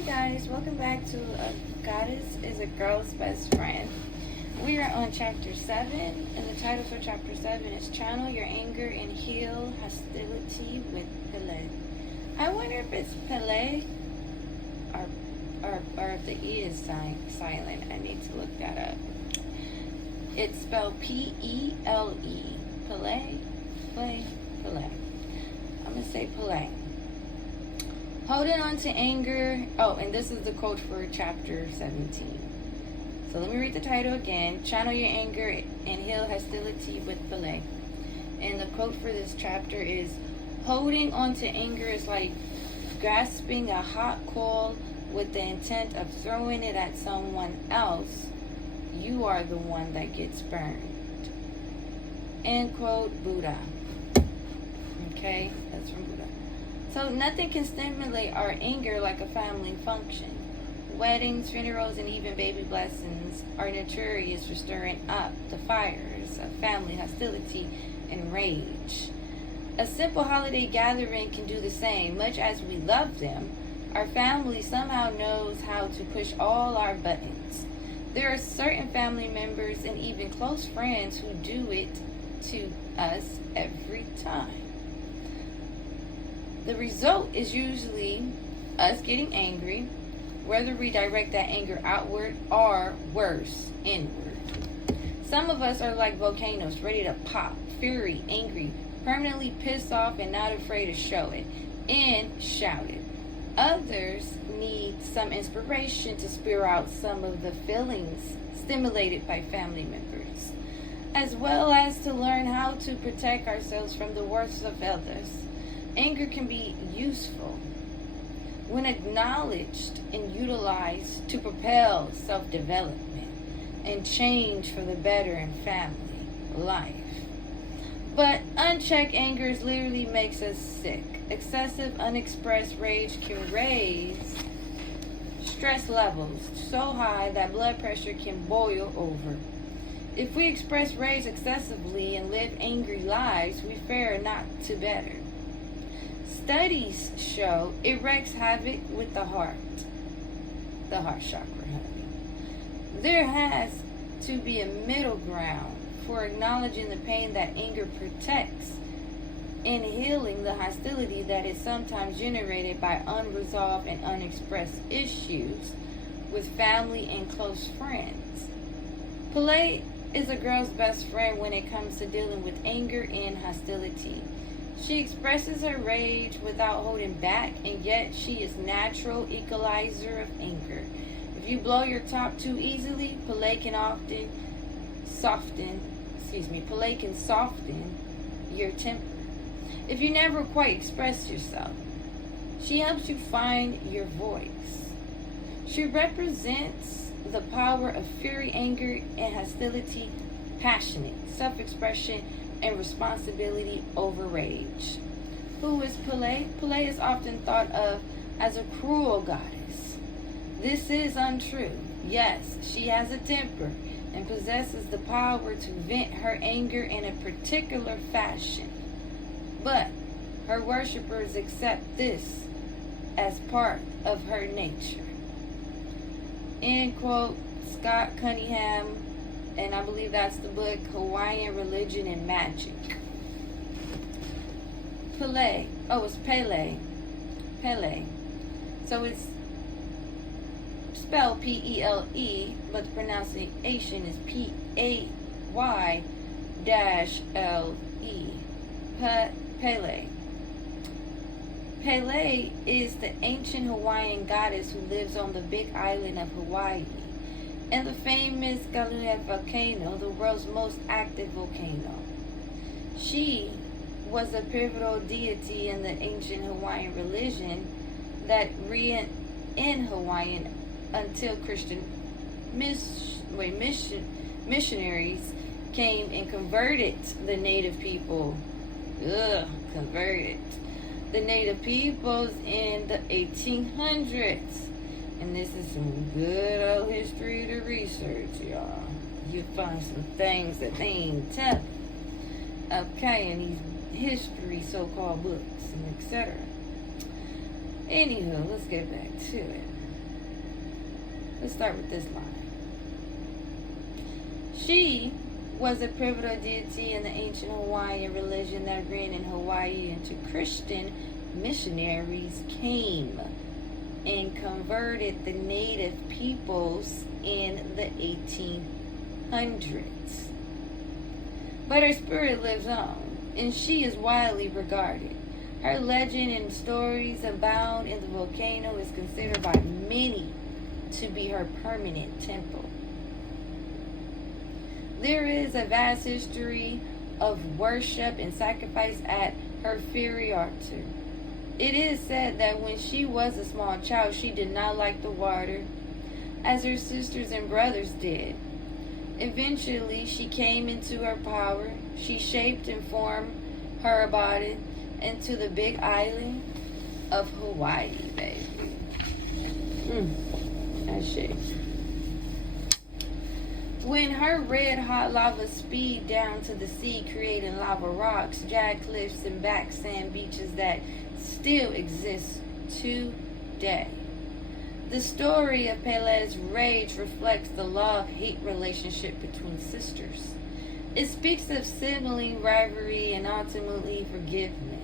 Hey guys, welcome back to Goddess is a Girl's Best Friend. We are on chapter 7, and the title for chapter 7 is Channel Your Anger and Heal Hostility with Pele. I wonder if it's Pele or if the E is silent. I need to look that up. It's spelled P-E-L-E. Pele? Pele. I'm going to say Pele. Holding on to anger. Oh, and this is the quote for chapter 17. So let me read the title again. Channel your anger and heal hostility with Pele. And the quote for this chapter is, holding on to anger is like grasping a hot coal with the intent of throwing it at someone else. You are the one that gets burned. End quote, Buddha. Okay, that's from Buddha. So nothing can stimulate our anger like a family function. Weddings, funerals, and even baby blessings are notorious for stirring up the fires of family hostility and rage. A simple holiday gathering can do the same. Much as we love them, our family somehow knows how to push all our buttons. There are certain family members and even close friends who do it to us every time. The result is usually us getting angry, whether we direct that anger outward or worse, inward. Some of us are like volcanoes, ready to pop, fury, angry, permanently pissed off and not afraid to show it, and shout it. Others need some inspiration to spew out some of the feelings stimulated by family members, as well as to learn how to protect ourselves from the worst of others. Anger can be useful when acknowledged and utilized to propel self-development and change for the better in family life. But unchecked anger literally makes us sick. Excessive unexpressed rage can raise stress levels so high that blood pressure can boil over. If we express rage excessively and live angry lives, we fare not to better. Studies show it wreaks havoc with the heart chakra. There has to be a middle ground for acknowledging the pain that anger protects and healing the hostility that is sometimes generated by unresolved and unexpressed issues with family and close friends. Pele is a girl's best friend when it comes to dealing with anger and hostility. She expresses her rage without holding back, and yet she is natural equalizer of anger. If you blow your top too easily, Pele can soften your temper. If you never quite express yourself, she helps you find your voice. She represents the power of fury, anger, and hostility, passionate self-expression, and responsibility over rage. Who is Pele? Pele is often thought of as a cruel goddess. This is untrue. Yes, she has a temper and possesses the power to vent her anger in a particular fashion. But her worshippers accept this as part of her nature. End quote, Scott Cunningham. And I believe that's the book, Hawaiian Religion and Magic. Pele. Oh, it's Pele. Pele. So it's spelled P-E-L-E, but the pronunciation is P-A-Y-L-E. Pele. Pele is the ancient Hawaiian goddess who lives on the big island of Hawaii, and the famous Kailua volcano, the world's most active volcano. She was a pivotal deity in the ancient Hawaiian religion that reigned in Hawaii until Christian missionaries came and converted the native people. Converted the native peoples in the 1800s. And this is some good old history to research, y'all. You'll find some things that they ain't telling. Okay, in these history so-called books and etc. Anywho, let's get back to it. Let's start with this line. She was a pivotal deity in the ancient Hawaiian religion that reigned in Hawaii until Christian missionaries came and converted the native peoples in the 1800s. But her spirit lives on, and she is widely regarded. Her legend and stories abound, and the volcano is considered by many to be her permanent temple. There is a vast history of worship and sacrifice at her fiery altar. It is said that when she was a small child, she did not like the water, as her sisters and brothers did. Eventually, she came into her power. She shaped and formed her body into the big island of Hawaii, baby. That shit. When her red-hot lava speed down to the sea, creating lava rocks, jagged cliffs, and back sand beaches that still exist today. The story of Pele's rage reflects the love-hate relationship between sisters. It speaks of sibling rivalry and ultimately forgiveness.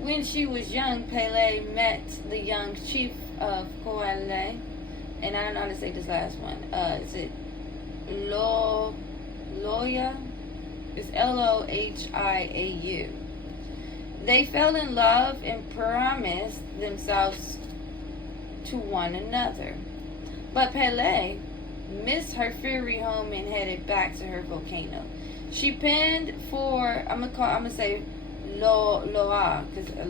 When she was young, Pele met the young chief of Koale, and I don't know how to say this last one. Is it Loya? It's Lohiau. They fell in love and promised themselves to one another. But Pele missed her fiery home and headed back to her volcano. She penned for I'm gonna say Loa because I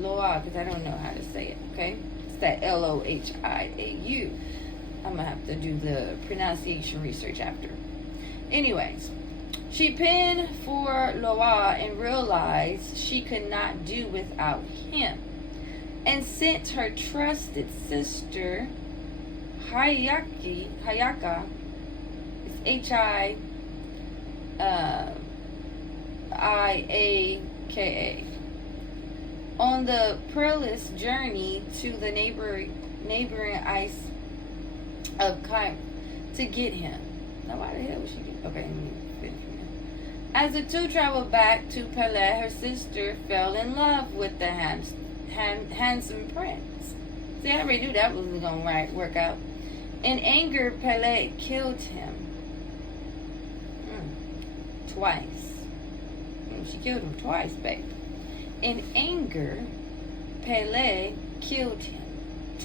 don't know how to say it. Okay, it's that Lohiau. I'm gonna have to do the pronunciation research after. Anyways, she penned for Loa and realized she could not do without him, and sent her trusted sister Hayaka, it's Hiiaka, on the perilous journey to the neighboring ice of Kai to get him. Now, why the hell would she get? Okay, let me finish here. As the two traveled back to Pele, her sister fell in love with the handsome prince. See, I already knew that was gonna work out. In anger, Pele killed him twice. She killed him twice, baby. In anger, Pele killed him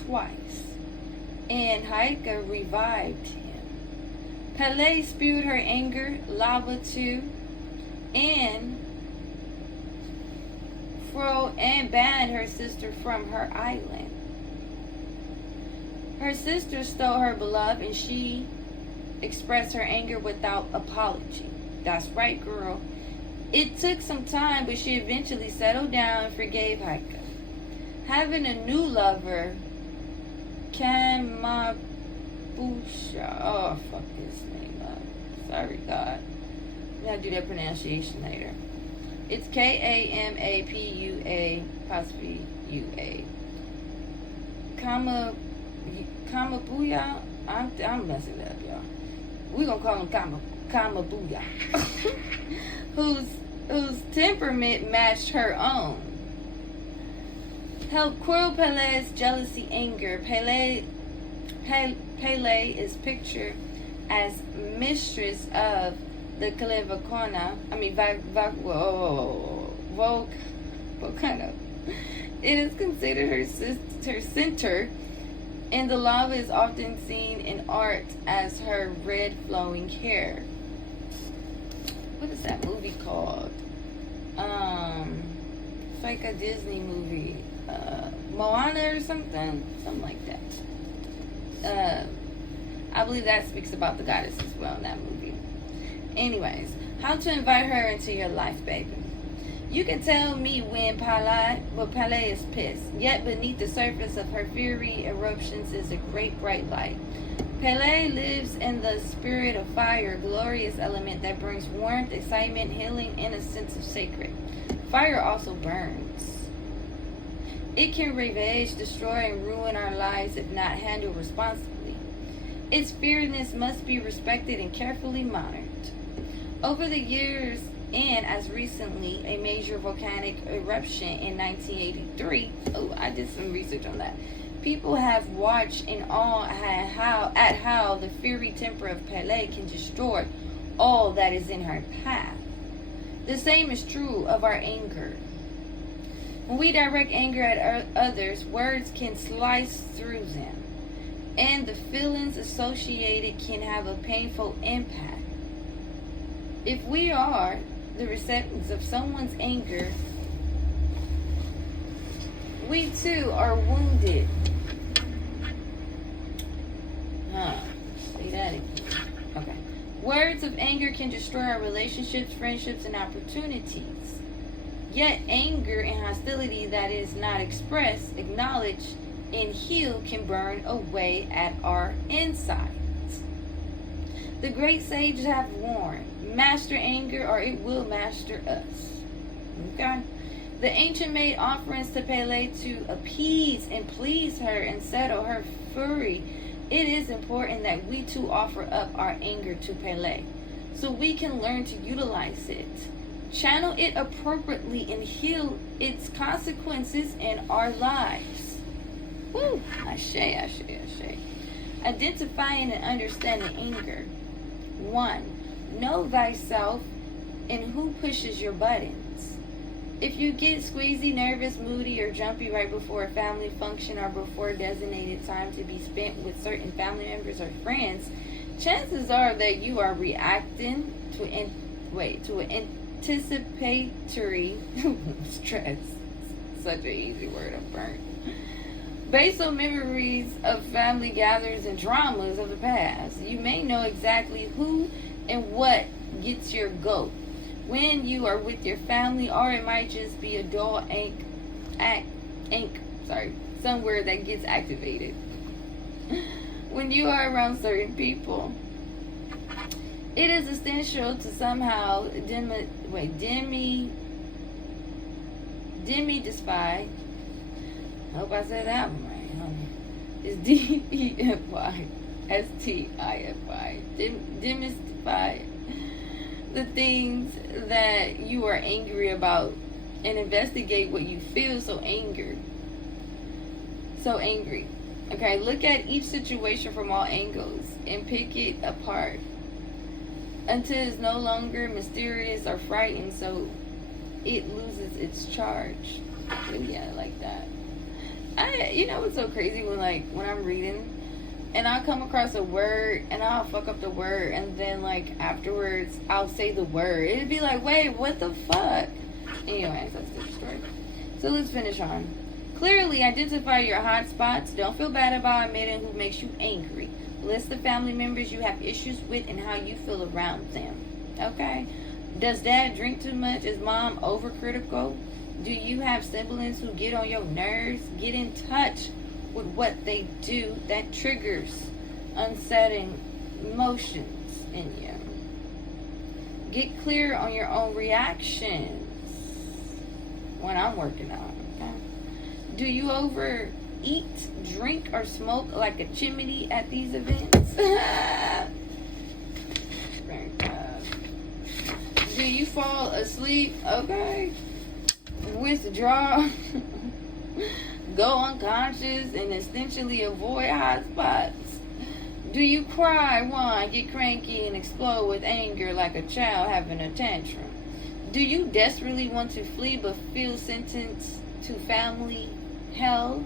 twice, and Haika revived him. Pele spewed her anger, lava too, and banned her sister from her island. Her sister stole her beloved, and she expressed her anger without apology. That's right, girl. It took some time, but she eventually settled down and forgave Haika. Having a new lover, Kamabusha. Oh, fuck his name up. Sorry, God. We gotta do that pronunciation later. It's Kamapua apostrophe UA. Kamabuya. I'm messing it up, y'all. We're gonna call him Kamabuya. whose temperament matched her own. Help quell Pele's jealousy, anger. Pele is pictured as mistress of the volcano. It is considered her center, and the lava is often seen in art as her red flowing hair. What is that movie called? It's like a Disney movie. Moana or something like that. I believe that speaks about the goddess as well in that movie. Anyways, how to invite her into your life, baby. You can tell me when Pele is pissed, yet beneath the surface of her fury eruptions is a great bright light. Pele lives in the spirit of fire, a glorious element that brings warmth, excitement, healing, and a sense of sacred. Fire also burns. It can ravage, destroy, and ruin our lives if not handled responsibly. Its fierceness must be respected and carefully monitored. Over the years, and as recently, a major volcanic eruption in 1983. Oh, I did some research on that. People have watched in awe at how the fiery temper of Pele can destroy all that is in her path. The same is true of our anger. When we direct anger at others, words can slice through them, and the feelings associated can have a painful impact. If we are the recipients of someone's anger, we too are wounded. Say that again. Okay. Words of anger can destroy our relationships, friendships, and opportunities. Yet anger and hostility that is not expressed, acknowledged, and healed can burn away at our insides. The great sages have warned, master anger or it will master us. Okay? The ancient made offerings to Pele to appease and please her and settle her fury. It is important that we too offer up our anger to Pele so we can learn to utilize it, channel it appropriately, and heal its consequences in our lives. Woo! Ashe, ashe, ashe. Identifying and understanding anger. 1. Know thyself and who pushes your buttons. If you get squeezy, nervous, moody, or jumpy right before a family function or before designated time to be spent with certain family members or friends, chances are that you are reacting to an anticipatory stress. Such an easy word, I'm burnt. Based on memories of family gatherings and dramas of the past, you may know exactly who and what gets your goat when you are with your family, or it might just be a dull somewhere that gets activated when you are around certain people. It is essential to somehow demystify. I hope I said that one right. It's DEMYSTIFI. Demystify the things that you are angry about and investigate what you feel so angry. Okay, look at each situation from all angles and pick it apart until it's no longer mysterious or frightened, so it loses its charge. Yeah, I like that. It's so crazy when I'm reading and I'll come across a word and I'll fuck up the word, and then afterwards I'll say the word. It'd be like, wait, what the fuck? Anyways, that's the story. So let's finish on. Clearly identify your hot spots. Don't feel bad about admitting who makes you angry. List the family members you have issues with and how you feel around them. Okay? Does dad drink too much? Is mom overcritical? Do you have siblings who get on your nerves? Get in touch with what they do that triggers unsettling emotions in you. Get clear on your own reactions when I'm working on. Okay? Do you overeat, drink, or smoke like a chimney at these events? Do you fall asleep? Okay. Withdraw. Go unconscious and essentially avoid hot spots. Do you cry, whine, get cranky, and explode with anger like a child having a tantrum? Do you desperately want to flee but feel sentenced to family hell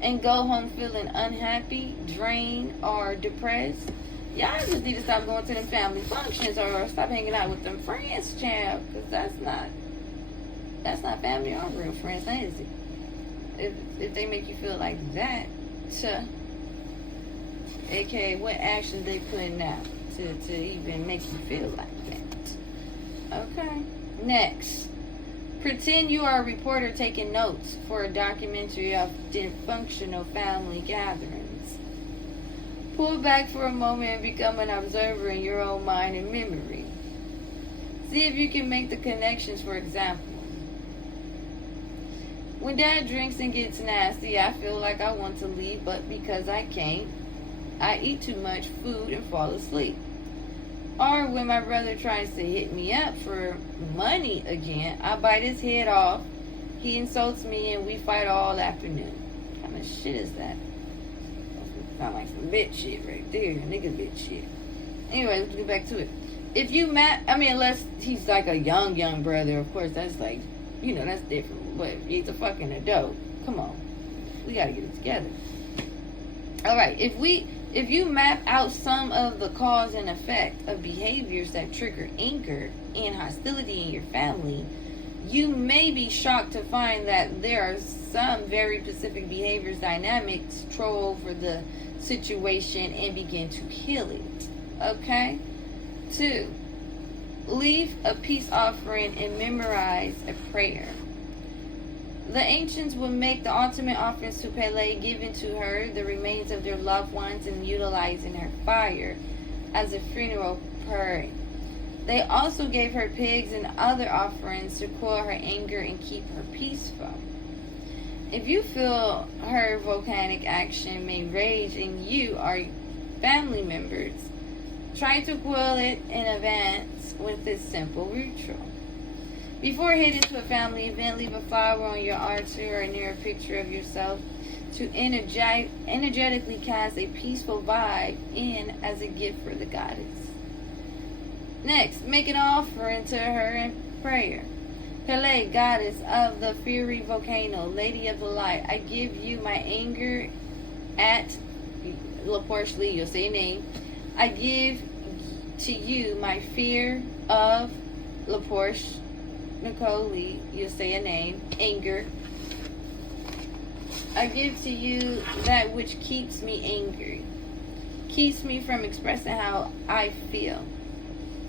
and go home feeling unhappy, drained, or depressed? Y'all just need to stop going to them family functions or stop hanging out with them friends, child, because that's not family or real friends, is it? If they make you feel like that, aka what actions they putting out to even make you feel like that. Okay. Next, pretend you are a reporter taking notes for a documentary of dysfunctional family gatherings. Pull back for a moment and become an observer in your own mind and memory. See if you can make the connections. For example, when dad drinks and gets nasty, I feel like I want to leave, but because I can't, I eat too much food and fall asleep. Or when my brother tries to hit me up for money again, I bite his head off. He insults me and we fight all afternoon. What kind of shit is that? Sound like some bitch shit right there. Nigga bitch shit. Anyway, let's get back to it. If you unless he's like a young brother, of course, that's like, that's different. But if he's a fucking adult, come on. We gotta get it together. Alright, if you map out some of the cause and effect of behaviors that trigger anger and hostility in your family, you may be shocked to find that there are some very specific behaviors dynamics troll over the situation and begin to heal it. Okay? 2. Leave a peace offering and memorize a prayer. The ancients would make the ultimate offerings to Pele, giving to her the remains of their loved ones and utilizing her fire as a funeral prayer. They also gave her pigs and other offerings to quell her anger and keep her peaceful. If you feel her volcanic action may rage in you or family members, try to quell it in advance with this simple ritual. Before heading to a family event, leave a flower on your altar or near a picture of yourself to energetically cast a peaceful vibe in as a gift for the goddess. Next, make an offering to her in prayer. Pele, goddess of the fiery volcano, lady of the light, I give you my anger at Laporte, you'll say your name. I give to you my fear of Laporte, Nicole, you'll say a name, anger. I give to you that which keeps me angry, keeps me from expressing how I feel.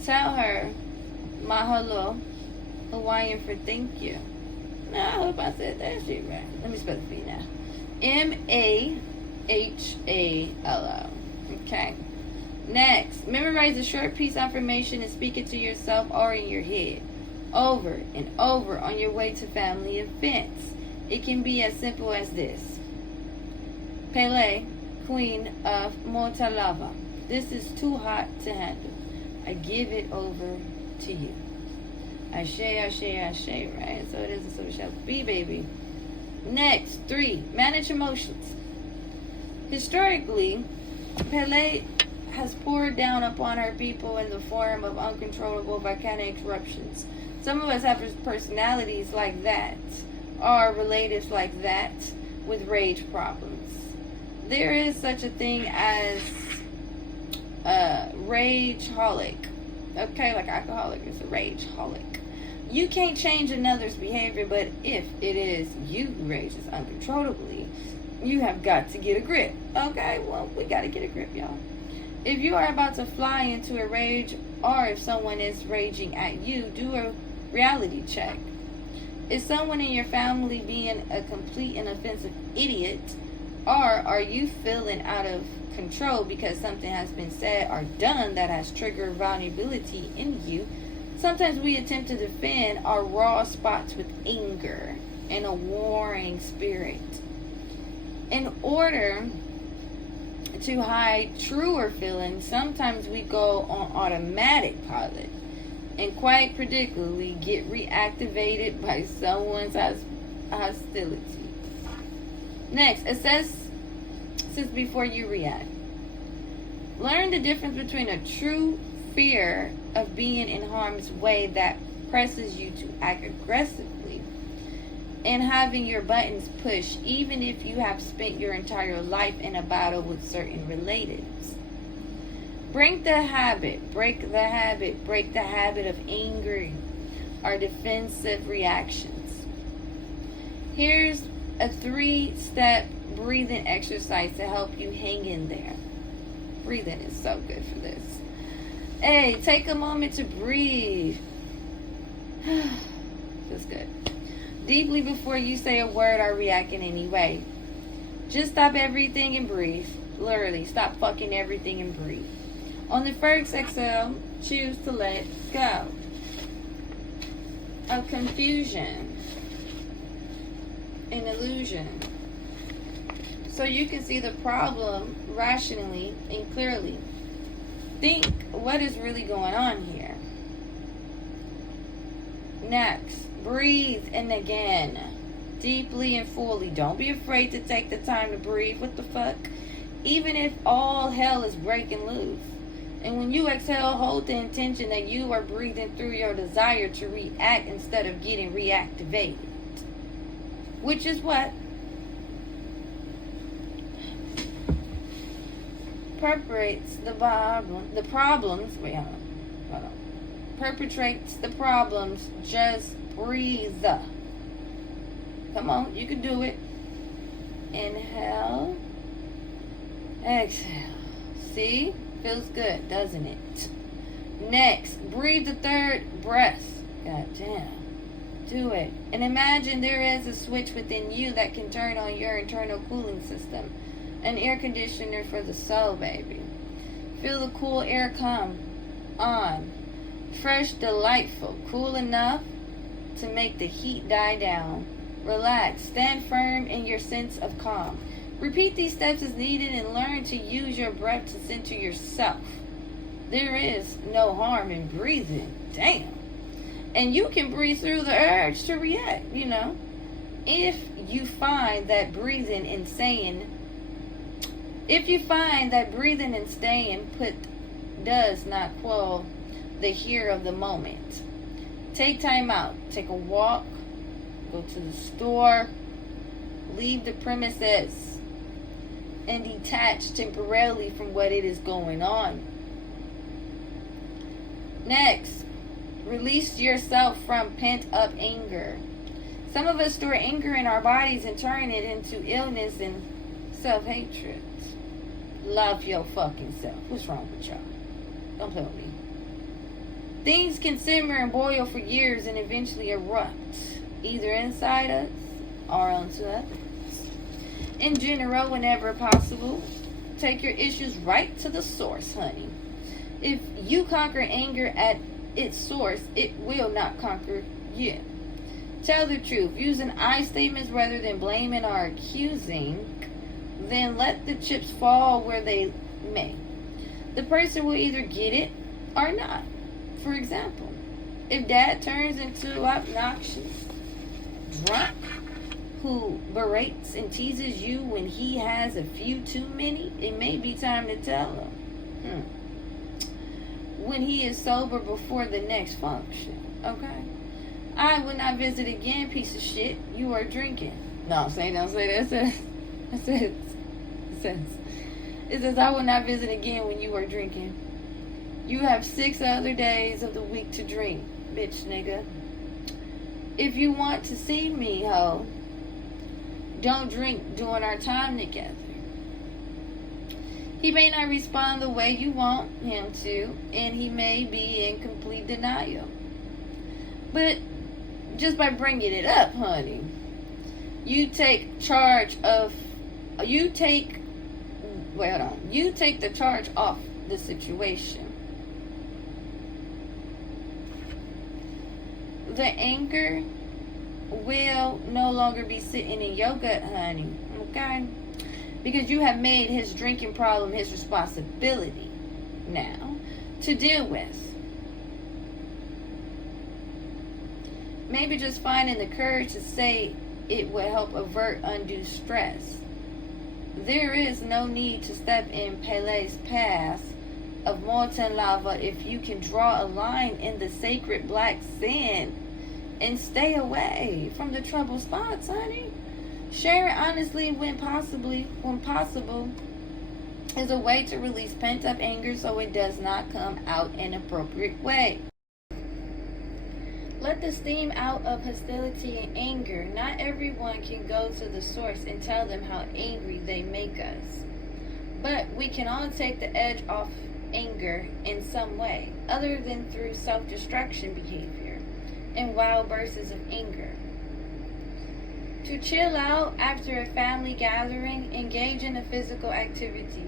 Tell her, mahalo, Hawaiian for thank you. Now, I hope I said that shit right. Let me spell it for you now. M-A-H-A-L-O. Okay. Next, memorize a short piece affirmation and speak it to yourself or in your head, over and over on your way to family events. It can be as simple as this. Pele, queen of Motalava. This is too hot to handle. I give it over to you. Ashe, ashe, ashe, right? So it is and so it shall be, baby. Next, 3, manage emotions. Historically, Pele has poured down upon her people in the form of uncontrollable volcanic eruptions. Some of us have personalities like that, or relatives like that, with rage problems. There is such a thing as rage-holic. Okay, like alcoholic is a rage-holic. You can't change another's behavior, but if it is you who rages uncontrollably, you have got to get a grip. Okay, well, we got to get a grip, y'all. If you are about to fly into a rage, or if someone is raging at you, do a reality check. Is someone in your family being a complete and offensive idiot, or are you feeling out of control because something has been said or done that has triggered vulnerability in you? Sometimes we attempt to defend our raw spots with anger and a warring spirit. In order to hide truer feelings, sometimes we go on automatic pilot and quite predictably get reactivated by someone's hostility. Next, assess before you react. Learn the difference between a true fear of being in harm's way that presses you to act aggressively and having your buttons pushed even if you have spent your entire life in a battle with certain relatives. Break the habit of angry or defensive reactions. Here's a 3-step breathing exercise to help you hang in there. Breathing is so good for this. Hey, take a moment to breathe. Feels good. Deeply before you say a word or react in any way. Just stop everything and breathe. Literally, stop fucking everything and breathe. On the first exhale, choose to let go of confusion and illusion. so you can see the problem rationally and clearly. Think what is really going on here. Next, breathe in again. Deeply and fully. Don't be afraid to take the time to breathe. What the fuck? Even if all hell is breaking loose. And when you exhale, hold the intention that you are breathing through your desire to react instead of getting reactivated. Which is what perpetrates the problems. Wait, hold on. Perpetrates the problems. Just breathe. Come on, you can do it. Inhale. Exhale. See? Feels good, doesn't it? Next, breathe the third breath. God damn. Do it. And imagine there is a switch within you that can turn on your internal cooling system. An air conditioner for the soul, baby. Feel the cool air come on. Fresh, delightful. Cool enough to make the heat die down. Relax. Stand firm in your sense of calm. Repeat these steps as needed and learn to use your breath to center yourself. There is no harm in breathing. Damn. And you can breathe through the urge to react, If you find that breathing and staying put does not quell the here of the moment, take time out. Take a walk. Go to the store. Leave the premises. And detach temporarily from what it is going on. Next, release yourself from pent-up anger. Some of us store anger in our bodies and turn it into illness and self-hatred. Love your fucking self. What's wrong with y'all? Don't play with me. Things can simmer and boil for years and eventually erupt, either inside us or onto others. In general, whenever possible, take your issues right to the source, honey. If you conquer anger at its source, it will not conquer you. Tell the truth. Using I statements rather than blaming or accusing, then let the chips fall where they may. The person will either get it or not. For example, if dad turns into obnoxious, drunk, who berates and teases you when he has a few too many, it may be time to tell him. When he is sober before the next function. Okay? I will not visit again, piece of shit. You are drinking. No, don't say that. It says, I will not visit again when you are drinking. You have 6 other days of the week to drink, bitch nigga. If you want to see me, ho, don't drink during our time together. He may not respond the way you want him to, and he may be in complete denial. But just by bringing it up, honey, you take the charge off the situation. The anger will no longer be sitting in your gut, honey. Okay? Because you have made his drinking problem his responsibility now to deal with. Maybe just finding the courage to say it will help avert undue stress. There is no need to step in Pele's path of molten lava if you can draw a line in the sacred black sand and stay away from the troubled spots, honey. Share it honestly when possible, is a way to release pent-up anger so it does not come out in an appropriate way. Let the steam out of hostility and anger. Not everyone can go to the source and tell them how angry they make us. But we can all take the edge off anger in some way, other than through self-destruction behavior and wild bursts of anger. To chill out after a family gathering, engage in a physical activity.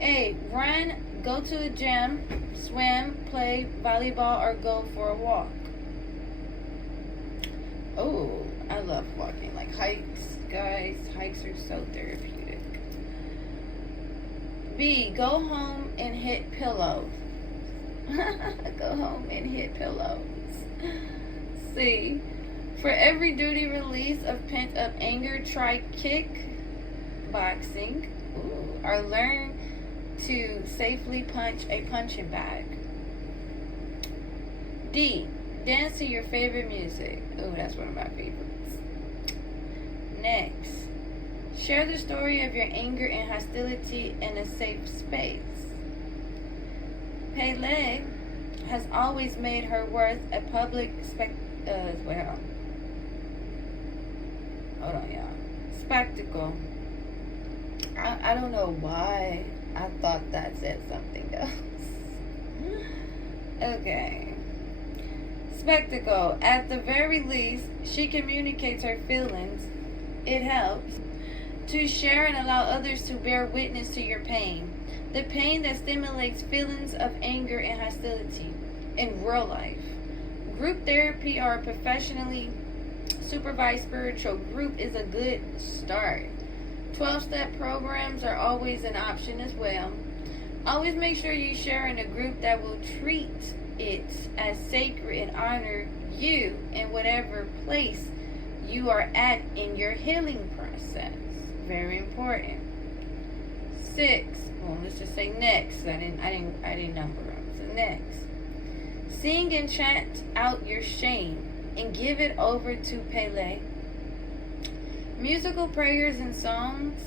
A. Run, go to a gym, swim, play volleyball, or go for a walk. Oh, I love walking, like hikes, guys. Hikes are so therapeutic. B, go home and hit pillows. Go home and hit pillows. C, for every duty release of pent up anger, try kickboxing. Or learn to safely punch a punching bag. D, dance to your favorite music. Oh, that's one of my favorites. Next, share the story of your anger and hostility in a safe space. Pele has always made her worth a public spectacle. I don't know why I thought that said something else. Okay. Spectacle. At the very least, she communicates her feelings. It helps to share and allow others to bear witness to your pain. The pain that stimulates feelings of anger and hostility in real life. Group therapy or a professionally supervised spiritual group is a good start. 12-step programs are always an option as well. Always make sure you share in a group that will treat it as sacred and honor you in whatever place you are at in your healing process. Very important. 6. Well, let's just say next. I didn't number them. So next. Sing and chant out your shame and give it over to Pele. Musical prayers and songs